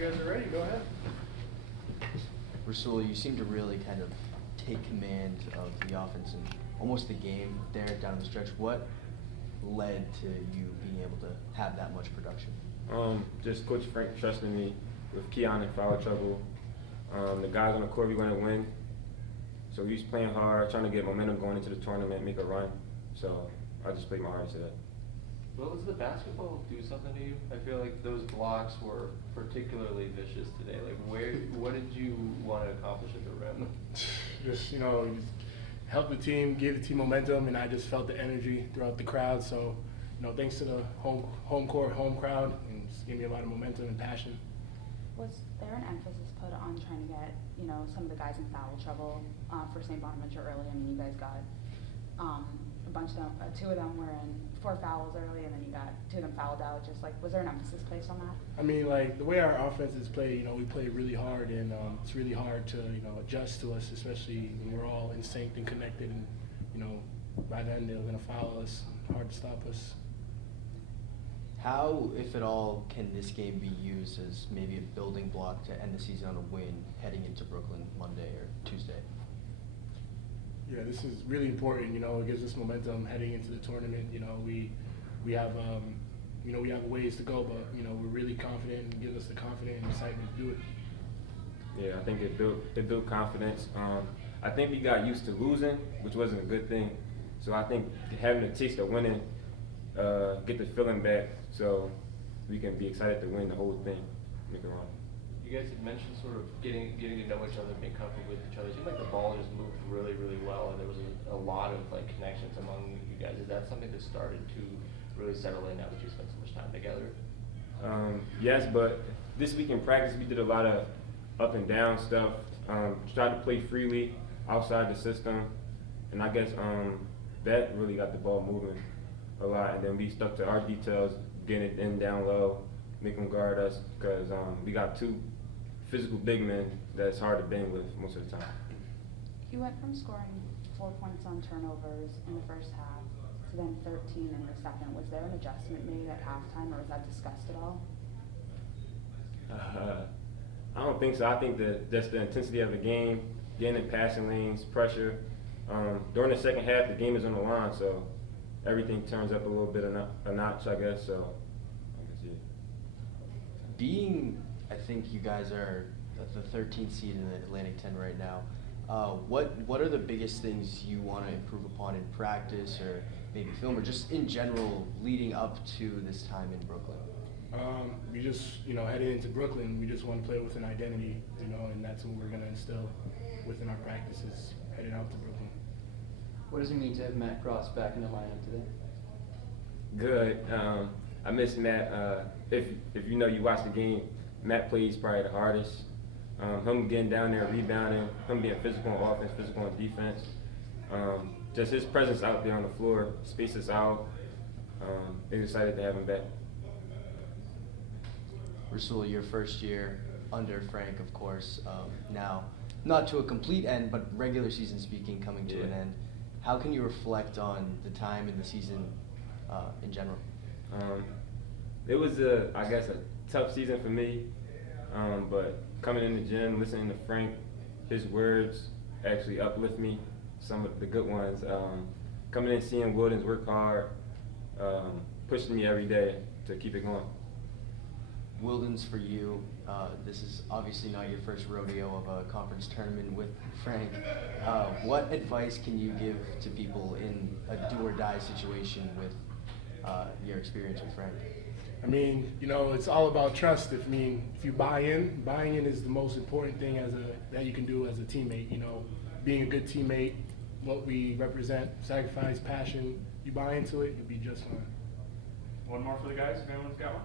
you guys are ready, go ahead. Rasul, you seem to really kind of take command of the offense and almost the game there down the stretch. What led to you being able to have that much production? Just Coach Frank trusting me with Keon in foul trouble. The guys on the court, we want to win. So we was playing hard, trying to get momentum going into the tournament, make a run. So I just played my hardest to that. Well, does the basketball do something to you? I feel like those blocks were particularly vicious today. Like, what did you want to accomplish at the rim? Just, help the team, give the team momentum, and I just felt the energy throughout the crowd. So, thanks to the home court, home crowd, and just gave me a lot of momentum and passion. Was there an emphasis put on trying to get, some of the guys in foul trouble for St. Bonaventure early? I mean, you guys got a bunch of them, two of them were in 4 fouls early, and then you got 2 of them fouled out. Just like, was there an emphasis placed on that? I mean, like the way our offense is played, we play really hard, and it's really hard to adjust to us, especially when we're all in sync and connected. And by then they're gonna foul us. Hard to stop us. How, if at all, can this game be used as maybe a building block to end the season on a win heading into Brooklyn Monday or Tuesday? Yeah, this is really important. It gives us momentum heading into the tournament. We have we have ways to go, but we're really confident and gives us the confidence and excitement to do it. Yeah, I think it built confidence. I think we got used to losing, which wasn't a good thing. So I think having a taste of winning, get the feeling back, so we can be excited to win the whole thing, make a run. You guys had mentioned sort of getting to know each other, being comfortable with each other. It seemed like the ball just moved really, really well, and there was a lot of connections among you guys. Is that something that started to really settle in now that you spent so much time together? Yes, but this week in practice we did a lot of up and down stuff. Tried to play freely outside the system, and I guess that really got the ball moving a lot. And then we stuck to our details, getting it in down low, make them guard us, because we got 2 physical big men that's hard to bang with most of the time. You went from scoring 4 points on turnovers in the first half to then 13 in the second. Was there an adjustment made at halftime, or was that discussed at all? I don't think so. I think that just the intensity of the game, getting in passing lanes, pressure. During the second half, the game is on the line, so everything turns up a little bit a notch, I guess. So, I guess, yeah. Being, I think you guys are the 13th seed in the Atlantic 10 right now. What are the biggest things you want to improve upon in practice, or maybe film, or just in general leading up to this time in Brooklyn? We just, heading into Brooklyn, we just want to play with an identity, and that's what we're going to instill within our practices heading out to Brooklyn. What does it mean to have Matt Cross back in the lineup today? Good. I miss Matt. If you watch the game, Matt plays probably the hardest. Him getting down there, rebounding, him being physical on offense, physical on defense. Just his presence out there on the floor, spaces out. They're excited to have him back. Rasul, your first year under Frank, of course, now not to a complete end, but regular season speaking, coming to an end. How can you reflect on the time in the season in general? It was, I guess, a tough season for me, but coming in the gym, listening to Frank, his words actually uplift me, some of the good ones. Coming in, seeing Wildens work hard, pushing me every day to keep it going. Wildens, for you, this is obviously not your first rodeo of a conference tournament with Frank. What advice can you give to people in a do-or-die situation with your experience with Frank? I mean, it's all about trust. If you buy in, buying in is the most important thing that you can do as a teammate. Being a good teammate, what we represent, sacrifice, passion. You buy into it, you'll be just fine. One more for the guys, if anyone's got one.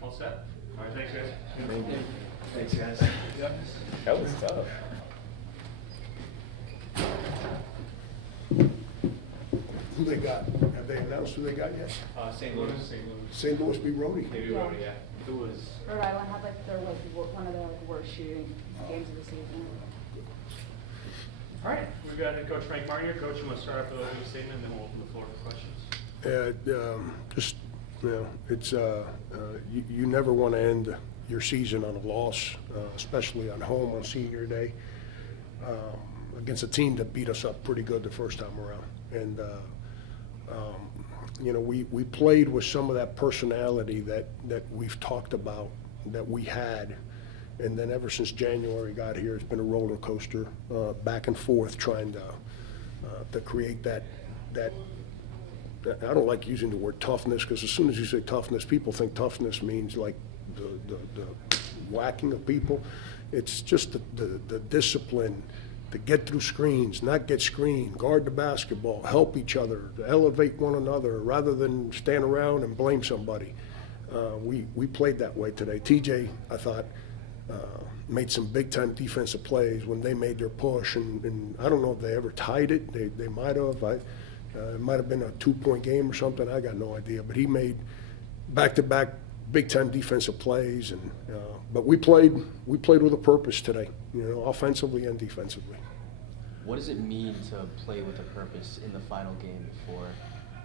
All set? All right, thanks, guys. Thank you. Thanks, guys. Yep. That was tough. Who they got? Have they announced who they got yet? St. Louis. St. Louis beat Rhodey. Maybe Rhodey, yeah. Who was? Rhode Island had one of their worst shooting games of the season. All right, we've got head coach Frank Martin here. Coach, you want to start off with an opening statement, and then we'll open the floor for questions. Just, it's you never want to end your season on a loss, especially on home on senior day, against a team that beat us up pretty good the first time around. And, you know, we played with some of that personality that we've talked about, that we had. And then ever since January got here, it's been a roller coaster, back and forth, trying to create that. I don't like using the word toughness, because as soon as you say toughness, people think toughness means like the whacking of people. It's just the discipline to get through screens, not get screened, guard the basketball, help each other, to elevate one another rather than stand around and blame somebody. We played that way today. TJ, I thought, made some big-time defensive plays when they made their push, and I don't know if they ever tied it. They might have. It might have been a 2-point game or something. I got no idea. But he made back-to-back big-time defensive plays, and but we played with a purpose today, you know, offensively and defensively. What does it mean to play with a purpose in the final game before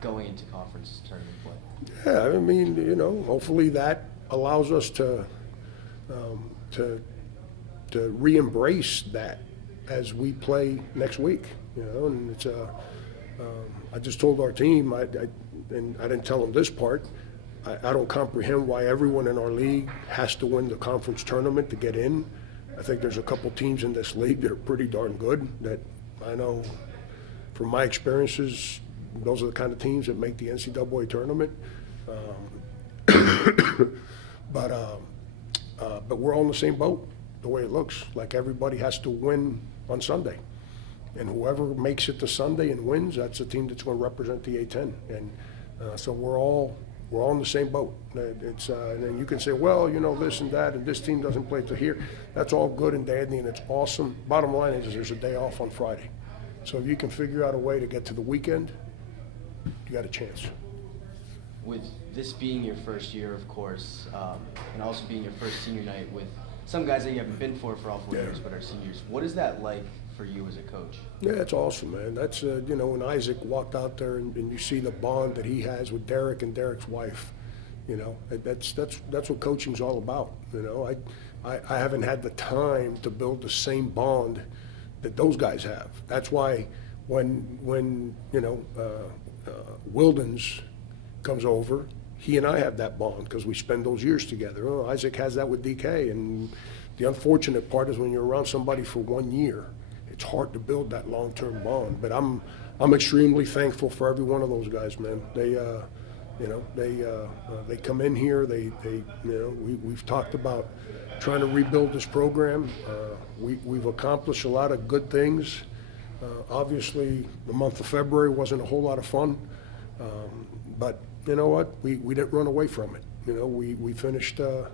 going into conference tournament play? Yeah, I mean, you know, hopefully that allows us to re-embrace that as we play next week, you know. And it's I just told our team, and I didn't tell them this part, I don't comprehend why everyone in our league has to win the conference tournament to get in. I think there's a couple teams in this league that are pretty darn good, that I know from my experiences, those are the kind of teams that make the NCAA tournament. But we're all in the same boat, the way it looks. Like everybody has to win on Sunday. And whoever makes it to Sunday and wins, that's the team that's going to represent the A-10. And so we're all in the same boat. It's and then you can say, well, you know, this and that, and this team doesn't play to here. That's all good and dandy, and it's awesome. Bottom line is there's a day off on Friday. So if you can figure out a way to get to the weekend, you got a chance. With this being your first year, of course, and also being your first senior night with some guys that you haven't been for all 4 years but are seniors, what is that like for you as a coach? Yeah, it's awesome, man. That's, you know, when Isaac walked out there and you see the bond that he has with Derek and Derek's wife, you know, that's what coaching's all about. You know, I haven't had the time to build the same bond that those guys have. That's why when you know, Wildens comes over, he and I have that bond because we spend those years together. Oh, Isaac has that with DK, and the unfortunate part is when you're around somebody for 1 year, it's hard to build that long-term bond. But I'm extremely thankful for every one of those guys, man. They, you know, they come in here. They, you know, we've talked about trying to rebuild this program. We've accomplished a lot of good things. Obviously, the month of February wasn't a whole lot of fun, but you know what? We didn't run away from it. You know, we finished it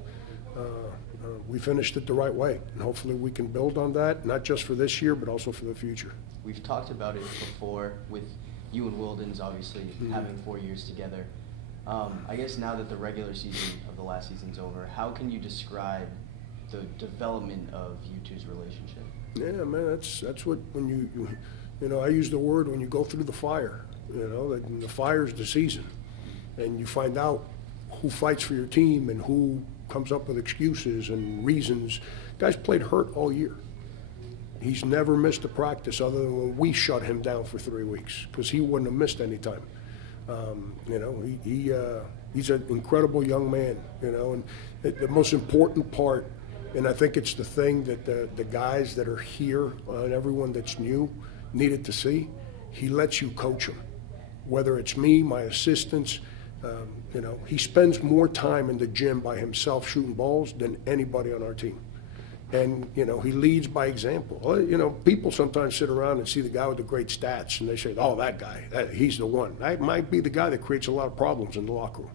the right way, and hopefully we can build on that, not just for this year, but also for the future. We've talked about it before with you and Wildens, obviously, having 4 years together. I guess now that the regular season of the last season's over, how can you describe the development of you two's relationship? Yeah, man, that's what, when you know, I use the word when you go through the fire, you know, the fire's the season, and you find out who fights for your team and who comes up with excuses and reasons. Guy's played hurt all year. He's never missed a practice other than when we shut him down for 3 weeks, because he wouldn't have missed any time. You know, he's an incredible young man, you know, and the most important part, and I think it's the thing that the guys that are here and everyone that's new needed to see, he lets you coach him. Whether it's me, my assistants, you know, he spends more time in the gym by himself shooting balls than anybody on our team. And, you know, he leads by example. You know, people sometimes sit around and see the guy with the great stats and they say, oh, that guy, he's the one. That might be the guy that creates a lot of problems in the locker room.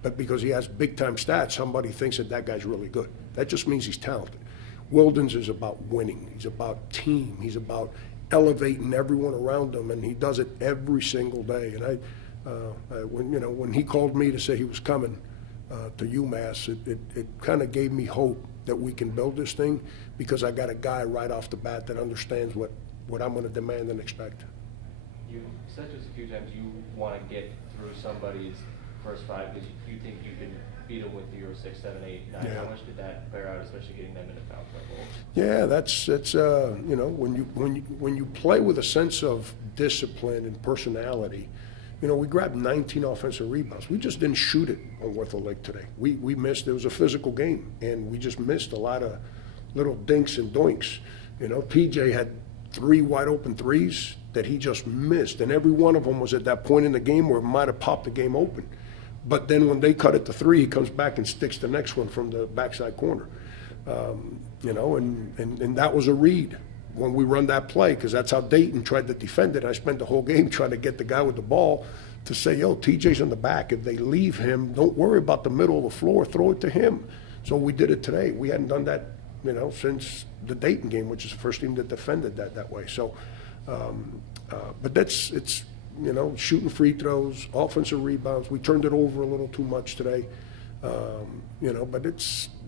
But because he has big-time stats, somebody thinks that guy's really good. That just means he's talented. Wildens is about winning. He's about team. He's about elevating everyone around him, and he does it every single day. And when he called me to say he was coming to UMass, it kind of gave me hope that we can build this thing, because I got a guy right off the bat that understands what I'm going to demand and expect. You said just a few times you want to get through somebody's first five, because you think you can beat them with your 6, 7, 8, 9. Yeah. How much did that bear out, especially getting them into foul trouble? Yeah, that's you know, when you play with a sense of discipline and personality, you know, we grabbed 19 offensive rebounds. We just didn't shoot it on Worthel Lake today. We missed. It was a physical game, and we just missed a lot of little dinks and doinks. You know, PJ had 3 wide open threes that he just missed, and every one of them was at that point in the game where it might have popped the game open. But then when they cut it to 3, he comes back and sticks the next one from the backside corner. You know, and that was a read when we run that play, because that's how Dayton tried to defend it. I spent the whole game trying to get the guy with the ball to say, yo, TJ's in the back. If they leave him, don't worry about the middle of the floor. Throw it to him. So we did it today. We hadn't done that, you know, since the Dayton game, which is the first team that defended that way. So, but it's, you know, shooting free throws, offensive rebounds. We turned it over a little too much today. You know, but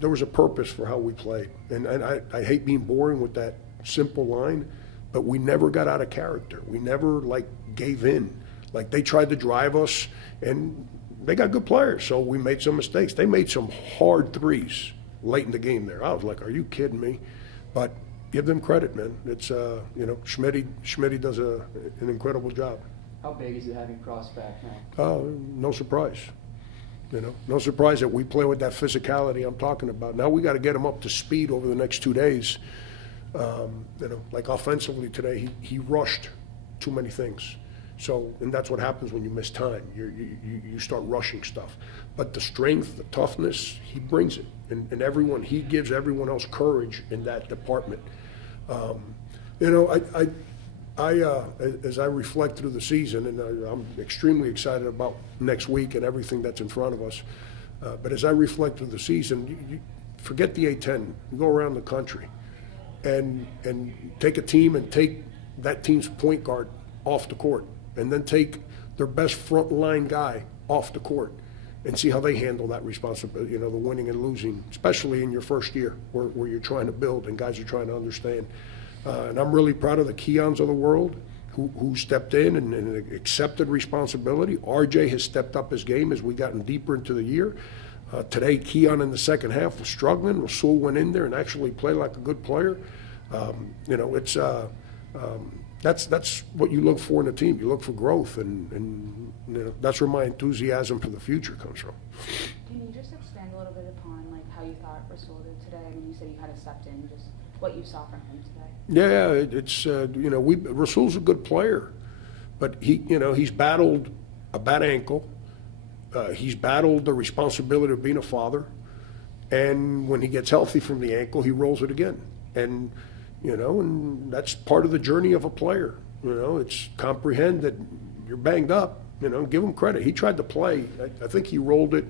there was a purpose for how we played. And I hate being boring with that simple line, but we never got out of character. We never, like, gave in. Like, they tried to drive us, and they got good players, so we made some mistakes. They made some hard threes late in the game there. I was like, are you kidding me? But give them credit, man. It's, you know, Schmitty does an incredible job. How big is it having Cross back now? No surprise. You know, no surprise that we play with that physicality I'm talking about. Now we got to get him up to speed over the next 2 days. You know, like offensively today, he rushed too many things. So, and that's what happens when you miss time. You start rushing stuff. But the strength, the toughness, he brings it. And everyone, he gives everyone else courage in that department. You know, as I reflect through the season, and I'm extremely excited about next week and everything that's in front of us, but as I reflect through the season, you forget the A-10. You go around the country and take a team and take that team's point guard off the court, and then take their best front line guy off the court and see how they handle that responsibility, you know, the winning and losing, especially in your first year where you're trying to build and guys are trying to understand. And I'm really proud of the Keons of the world who stepped in and accepted responsibility. RJ has stepped up his game as we gotten deeper into the year. Today, Keon in the second half was struggling. Rasul went in there and actually played like a good player. You know, it's that's what you look for in a team. You look for growth, and you know, that's where my enthusiasm for the future comes from. Can you just expand a little bit upon like how you thought Rasul did today? I mean, you said you kind of stepped in, just what you saw from him today. Yeah, it's you know, Rasul's a good player, but he's battled a bad ankle. He's battled the responsibility of being a father, and when he gets healthy from the ankle, he rolls it again. And you know, and that's part of the journey of a player. You know, it's comprehend that you're banged up. You know, give him credit. He tried to play. I think he rolled it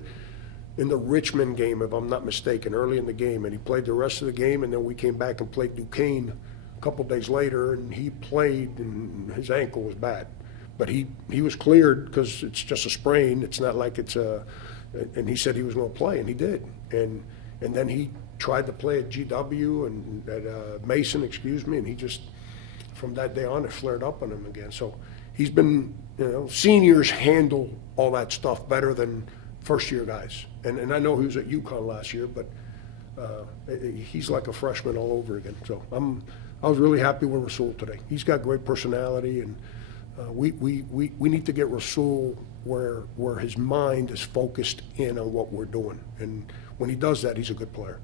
in the Richmond game, if I'm not mistaken, early in the game, and he played the rest of the game, and then we came back and played Duquesne a couple days later, and he played, and his ankle was bad. But he was cleared because it's just a sprain. It's not like it's a – and he said he was going to play, and he did. And then he tried to play at GW and at Mason, and he just – from that day on, it flared up on him again. So he's been – you know, seniors handle all that stuff better than first-year guys. And I know he was at UConn last year, but he's like a freshman all over again. So I was really happy with Rasul today. He's got great personality, and we need to get Rasul where his mind is focused in on what we're doing. And when he does that, he's a good player.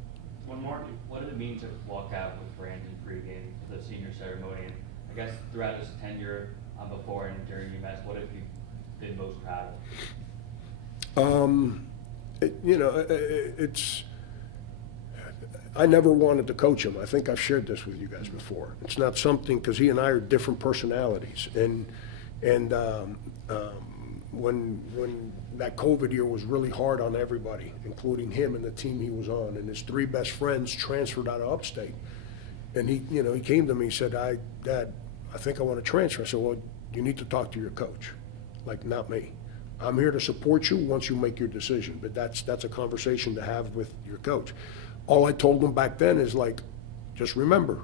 One more. What did it mean to walk out with Brandon pregame for the senior ceremony? And I guess throughout his tenure before and during UMass, what have you been most proud of? You know, I never wanted to coach him. I think I've shared this with you guys before. It's not something, because he and I are different personalities. And when that COVID year was really hard on everybody, including him and the team he was on, and his 3 best friends transferred out of upstate. And he came to me and said, Dad, I think I want to transfer. I said, well, you need to talk to your coach, like not me. I'm here to support you once you make your decision, but that's a conversation to have with your coach. All I told him back then is like, just remember,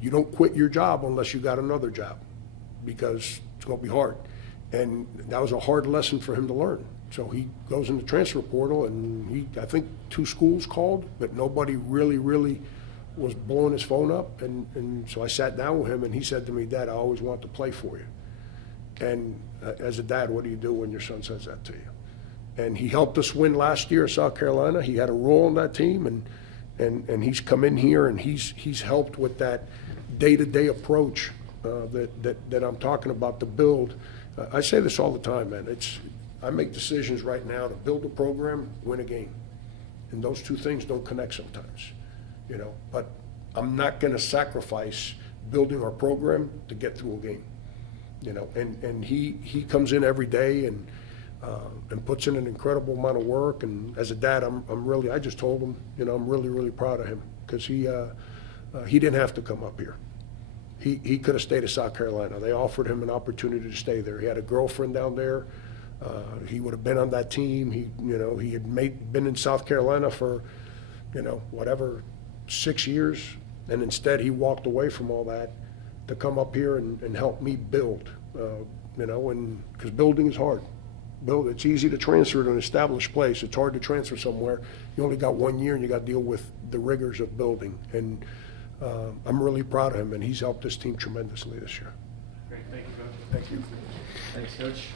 you don't quit your job unless you got another job, because it's going to be hard. And that was a hard lesson for him to learn. so he goes in the transfer portal, and I think 2 schools called, but nobody really was blowing his phone up. And so I sat down with him, and he said to me, "Dad, I always want to play for you." And as a dad, what do you do when your son says that to you? And he helped us win last year at South Carolina. He had a role in that team, and he's come in here, and he's helped with that day-to-day approach that I'm talking about to build. I say this all the time, man. I make decisions right now to build a program, win a game. And those 2 things don't connect sometimes, you know. But I'm not going to sacrifice building our program to get through a game, you know. And he comes in every day and puts in an incredible amount of work. And as a dad, I just told him, you know, I'm really proud of him, because he didn't have to come up here. He could have stayed at South Carolina. They offered him an opportunity to stay there. He had a girlfriend down there. He would have been on that team. He had been in South Carolina for, you know, whatever, 6 years, and instead he walked away from all that to come up here and help me build. You know, and because building is hard. It's easy to transfer to an established place. It's hard to transfer somewhere. You only got 1 year, and you got to deal with the rigors of building. And I'm really proud of him, and he's helped this team tremendously this year. Great, thank you, Coach. Thank you. Thanks, Coach.